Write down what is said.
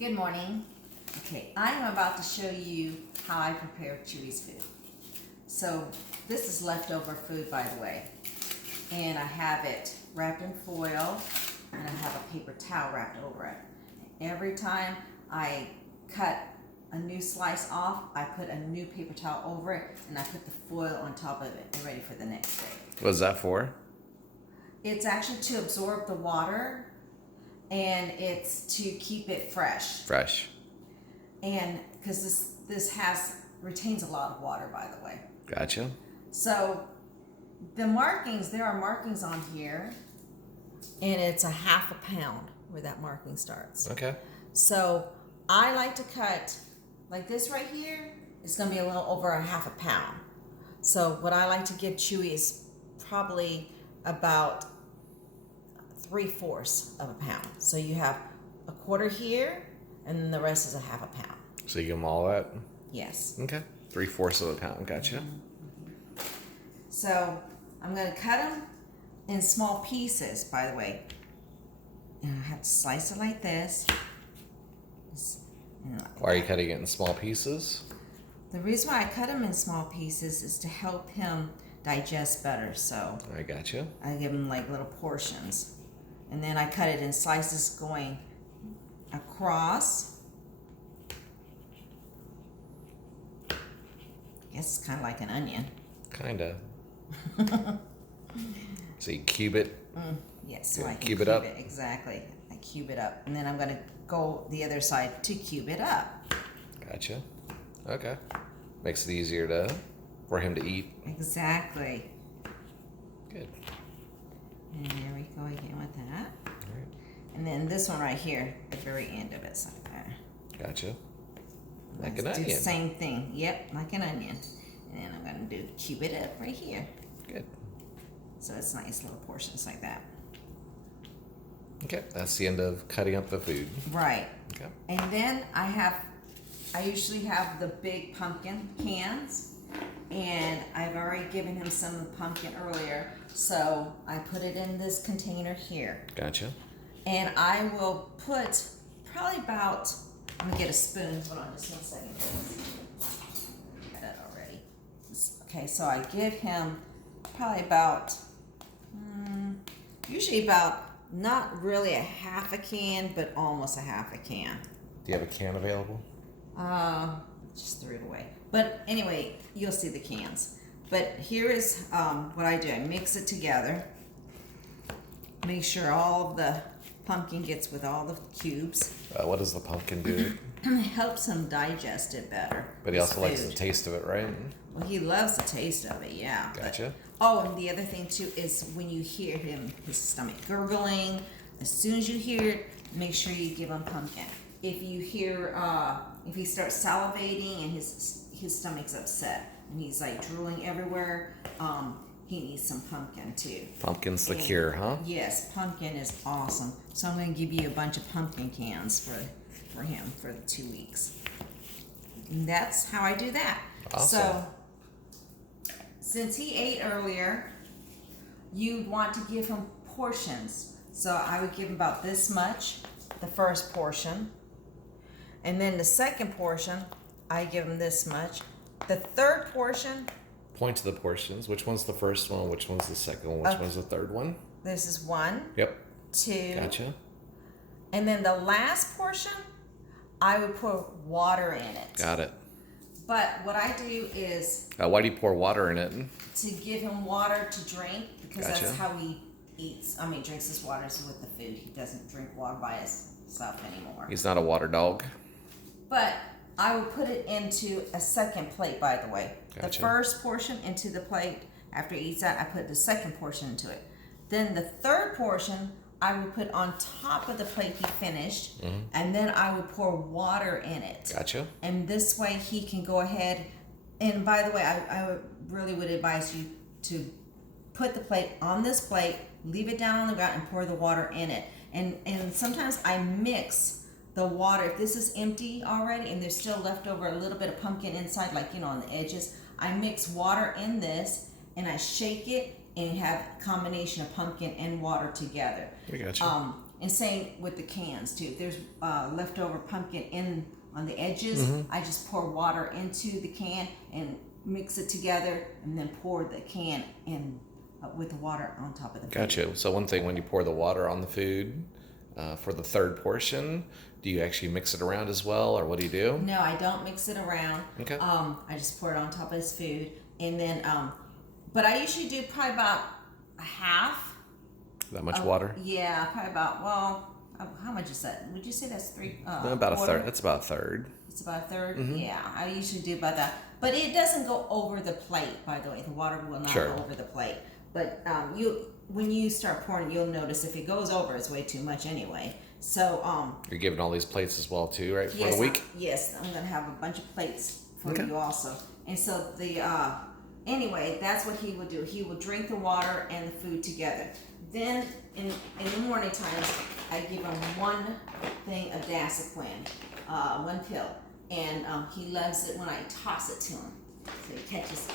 Good morning. Okay, I am about to show you how I prepare Chuy's food. So this is leftover food, by the way, and I have it wrapped in foil and I have a paper towel wrapped over it. Every time I cut a new slice off, I put a new paper towel over it and I put the foil on top of it and ready for the next day. What's that for? It's actually to absorb the water and it's to keep it fresh. Fresh. And because this retains a lot of water, by the way. Gotcha. So the markings, there are markings on here, and it's a half a pound where that marking starts. Okay. So I like to cut like this right here. It's going to be a little over a half a pound. So what I like to give Chewy is probably about 3/4 of a pound. So you have a quarter here, and then the rest is a half a pound. So you give them all that? Yes. Okay. 3/4 of a pound. Gotcha. So I'm going to cut them in small pieces, by the way. And I have to slice it like this. And like Why are you that. cutting it in small pieces? The reason why I cut them in small pieces is to help him digest better. So I gotcha. I give him like little portions. And then I cut it in slices going across. I guess it's kind of like an onion. Kinda. So you cube it. Yes, so Yeah, I can cube it up. Exactly. I cube it up. And then I'm going to go the other side to cube it up. Gotcha. Okay. Makes it easier for him to eat. Exactly. Good. And there we go again with that. All right. And then this one right here, the very end of it's like that. Gotcha. Like Let's an do onion. the same thing. Yep, like an onion. And then I'm going to cube it up right here. Good. So it's nice little portions like that. Okay. That's the end of cutting up the food. Right. Okay. And then I usually have the big pumpkin cans, and I've already given him some of the pumpkin earlier, so I put it in this container here. Gotcha. And I will put probably about, I'm gonna get a spoon, hold on just 1 second. Got it already. Okay, so I give him probably about, usually about, not really a half a can, but almost a half a can. Do you have a can available? Just threw it away. But anyway, you'll see the cans. But here is what I do. I mix it together. Make sure all of the pumpkin gets with all the cubes. What does the pumpkin do? It helps him digest it better. But he also His likes the food. taste of it, right? Well, he loves the taste of it, yeah. Gotcha. Oh, and the other thing too is when you hear his stomach gurgling, as soon as you hear it, make sure you give him pumpkin. If you hear, if he starts salivating and his stomach's upset and he's like drooling everywhere, he needs some pumpkin too. Pumpkin's the cure, huh? Yes, pumpkin is awesome. So I'm going to give you a bunch of pumpkin cans for him for the 2 weeks. And that's how I do that. Awesome. So since he ate earlier, you'd want to give him portions. So I would give him about this much, the first portion. And then the second portion, I give him this much. The third portion, Point to the portions. Which one's the first one? Which one's the second one? Which one's the third one? this is 1, Yep. 2. Gotcha. And then the last portion, I would put water in it. Got it. But what I do is Why do you pour water in it? to give him water to drink, because Gotcha. that's how he eats. I mean, drinks his water with the food. He doesn't drink water by himself anymore. He's not a water dog. But I will put it into a second plate, by the way. The Gotcha. first portion into the plate. After he eats that, I put the second portion into it. Then the third portion, I would put on top of the plate he finished, and then I would pour water in it. Gotcha. And this way he can go ahead. And by the way, I really would advise you to put the plate on this plate, leave it down on the ground, and pour the water in it. And sometimes I mix the water. If this is empty already and there's still left over a little bit of pumpkin inside, like, on the edges, I mix water in this and I shake it and have a combination of pumpkin and water together. I gotcha. And same with the cans too. If there's leftover pumpkin in on the edges, I just pour water into the can and mix it together, and then pour the can in with the water on top of the food. Gotcha. So one thing, when you pour the water on the food for the third portion, do you actually mix it around as well, or what do you do? No, I don't mix it around. Okay. I just pour it on top of his food, and then but I usually do probably about a half. That much water? Yeah, probably about, well, how much is that? Would you say that's three? No, about quarter? a third. That's about a third. It's about a third? Yeah, I usually do about that. But it doesn't go over the plate, by the way. The water will not go over the plate. But when you start pouring, you'll notice if it goes over, it's way too much anyway. So you're giving all these plates as well too, right? For yes, the week? Yes, I'm gonna have a bunch of plates for you also. And so the anyway, that's what he will do. He will drink the water and the food together. Then in the morning times, I give him one thing of Dasaquin, one pill, and he loves it when I toss it to him. So he catches it.